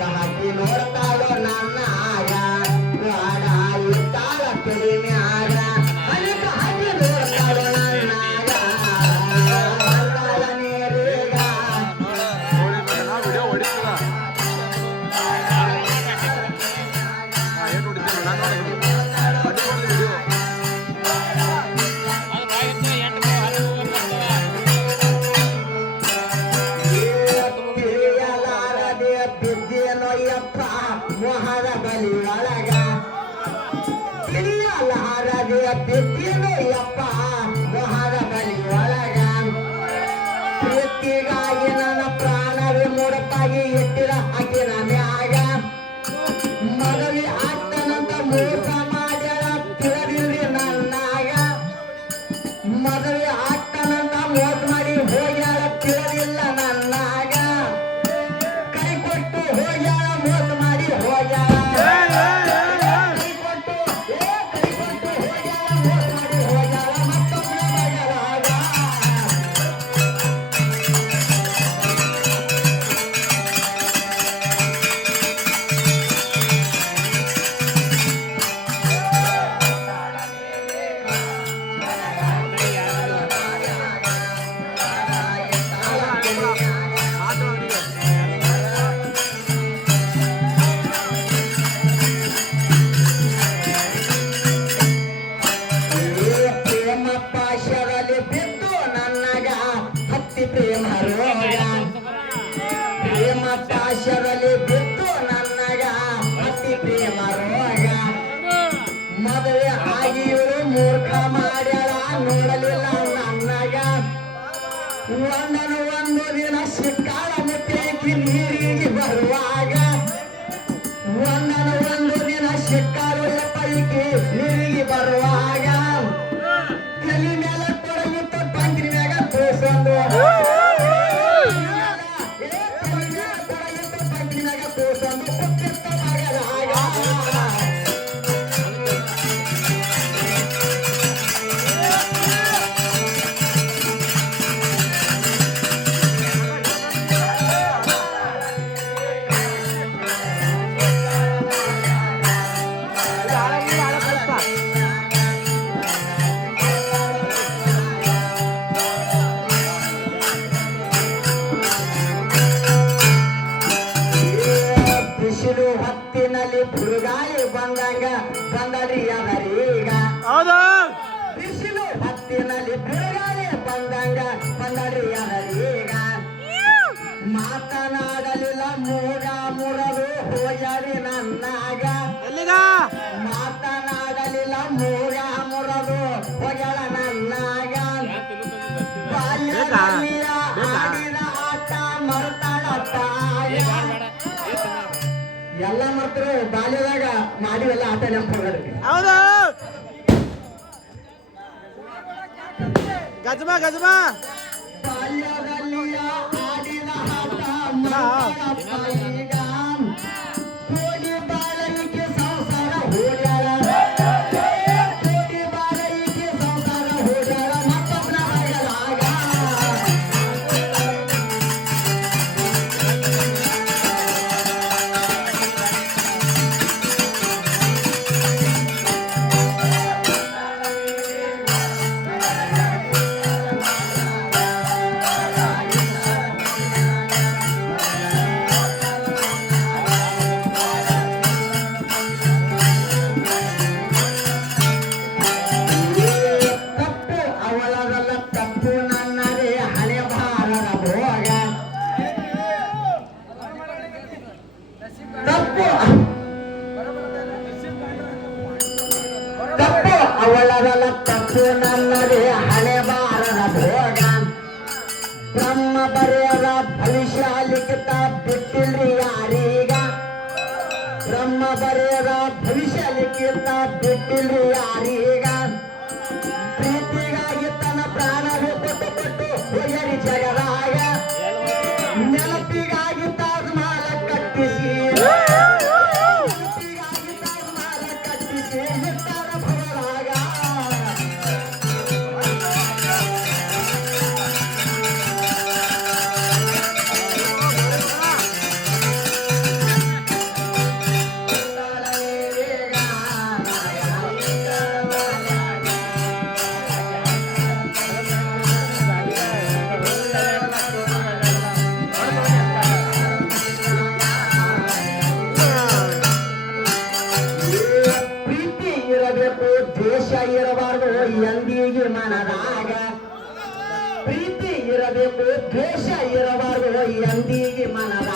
ಲೆಕ್ಕ ಹಾಕಿ ನೋಡ್ತಾಳೋ ನನ್ನ ಆಗ ಗಾಡ ಇಟ್ಟಾಳ ಕಡಿಮೆ ಆಗ ಲೆಕ್ಕ ಹಾಕಿ ನೋಡ್ತಾಳೋ ನನ್ನ ಆಗ ಅಂತಾಳ ನೀರೀಗ ಮೊಹದ ಬಲಿ ಒಳಗ ತಿಳಿಯಲಾರದೆ ಬಿದ್ದಿನು ಯಪ್ಪ ಮೊಹದ ಬಲಿ ಒಳಗ ಪ್ರೀತಿಗಾಗಿ ನನ್ನ ಪ್ರಾಣವೇ ಮುಡುಪಾಗಿ ಇಟ್ಟಿರ ಹಾಕಿನ ಮ್ಯಾಗ ಮದುವೆ ಆಗ್ತಾನಂತ ಮೋಸ ಮಾಡ್ಯಾಳ ತಿಳಿದಿಲ್ರಿ ನನ್ನಾಗ ಮದುವೆ ಆಗ್ತಾನಂತ ಮೋಸ ಮಾಡಿ ಹೋಗ್ಯಾಳ ತಿಳಿದಿಲ್ಲ ನನ್ನಾಗ ಕೈ ಕೊಟ್ಟು ಹೋಗ್ಯಾಳ ಮೋಸ ಮಾಡಿ ಹೋಗ್ಯಾಳ ಕೈ ಕೊಟ್ಟು ಹೋಗ್ಯಾಳ ಮೋಸ ಮಾಡಿ ಹೋಗ್ಯಾಳ ಮತ್ತೊಬ್ಬಳ ಮಗಳಾಗ ಪ್ರೇಮ ಪಾಶದಲ್ಲಿ ಬಿದ್ದು ನನ್ನಗ ಹತ್ತಿ ಪ್ರೇಮ ರೋಗ ಪ್ರೇಮ ಪಾಶದಲ್ಲಿ ಬಿದ್ದು ನನ್ನಗ ಹತ್ತಿ ಪ್ರೇಮ ರೋಗ ಮದುವೆ ಆಗಿ ಇವರು ಮೂರ್ಖ ಮಾಡ್ಯಾಳ ನೋಡಲಿಲ್ಲ ನನ್ನಗ ಒಂದು ದಿನ ಸಿಕ್ಕಾಳ ಮುತ್ತೇಕಿ ನೀರಿಗೆ ಬರುವಾಗ ಒಂದು ದಿನ ಸಿಕ್ಕಾಳು ಪೈಕಿ ನೀರಿಗೆ ಬರುವಾಗ ತಲೆ ಮೇಲೆ ತೊಡಗಿತ್ತು ಟಂಕಿನ ಮ್ಯಾಗ ಕೂಸೊಂದು ತೊಡಗಿತ್ತು ಟಂಕಿನ ಮ್ಯಾಗ ಕೂಸೊಂದು ಕೊಟ್ಟಿರ್ತ ಮಗಲಾಗ ಬಿಸಿಲು ಹೊತ್ತಿನಲ್ಲಿ ಬುರುಗಾಯಿ ಬಂದಂಗ ಬಂದರಿ ಅದರೀಗ ಬಿಸಿಲು ಹೊತ್ತಿನಲ್ಲಿ ಬುರುಗಾಯಿ ಬಂದಂಗ ಬಂದರಿ ಅದರೀಗ ಮಾತನಾಡಲಿಲ್ಲ ಮೂಗ ಮುರದು ಹೋಗ್ಯಾರಿ ನನ್ನಾಗ ಮಾತನಾಡಲಿಲ್ಲ ಮೂಗ ಮುರದು ಹೋಗ್ಯಾಳ ನನ್ನಾಗ ಬಾಲ್ಯದಲ್ಲಿಯ ಆಡಿದ ಆಟ ಮರ್ತಾಳ ತಾಯ ಎಲ್ಲ ಮರ್ತರು ಬಾಲ್ಯದಾಗ ಮಾಡಿವೆಲ್ಲ ಆಟ ನೆನಪುಗಳು ಗಜಮಾ ಗಜಮಾ ಬಾಲ್ಯದಲ್ಲಿಯ ಆಡಿದ ಆಟ ಮರ್ತಾಳ ತಾಯಿಗ ಕೋಡಿ ಬಾಳಲಿಕ್ಕೆ ಸಂಸಾರ ಹೋಗ್ಯಾಳ ಕೋಡಿ ಬಾಳಲಿಕ್ಕೆ ಸಂಸಾರ ಹೋಗ್ಯಾಳ ಮತ್ತೊಬ್ಬನ ಮಗಳಾಗ ತಪ್ಪು ಅವಳದಲ್ಲ ತಪ್ಪು ನನ್ನದೇ ಹಣೆ ಬಾರದ ಭೋಗ ತಪ್ಪು ತಪ್ಪು ಅವಳದಲ್ಲ ತಪ್ಪು ನನ್ನದೇ ಹಣೆ ಬಾರದ ಭೋಗ ಬ್ರಹ್ಮ ಬರೆಯದ ಭವಿಷ್ಯ ಲಿಖಿತ ಬಿಟ್ಟಿಲ್ರಿ ಯಾರೀಗ ಬ್ರಹ್ಮ ಬರೆಯದ ಭವಿಷ್ಯ ಲಿಖಿತ ಬಿಟ್ಟಿಲ್ರಿ ಯಾರೀಗ ಪ್ರೀತಿಗಾಗಿ ತನ್ನ ಪ್ರಾಣ ಕೊಟ್ಟು ಹೋಗ್ಯಾರಿ ಜಗದಾಗ ನೆನಪಿಗಾಗಿ ತಾಜ್ ಮಹಲ ಕಟ್ಟಿಸಿ ನೆನಪಿಗಾಗಿ ತಾಜ್ ಮಹಲ ಕಟ್ಟಿಸಿ ಇಟ್ಟಾರ ಭವರಾಗ ಎಂದಿಗೆ ಮನದ